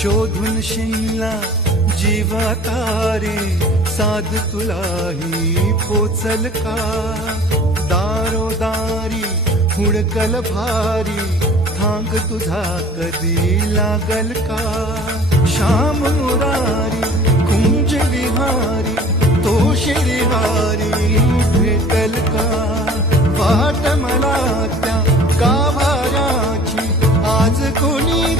शोधून शिमला जीवा तारे साध तुलाही पोचल का? दारो दारी हुडकल भारी थांग तुझा कधी लागल का? श्याम मुरारी कुंज विहारी तो शिरिहारी भेटल का? वाट मला त्या गाभाऱ्याची आज कोणी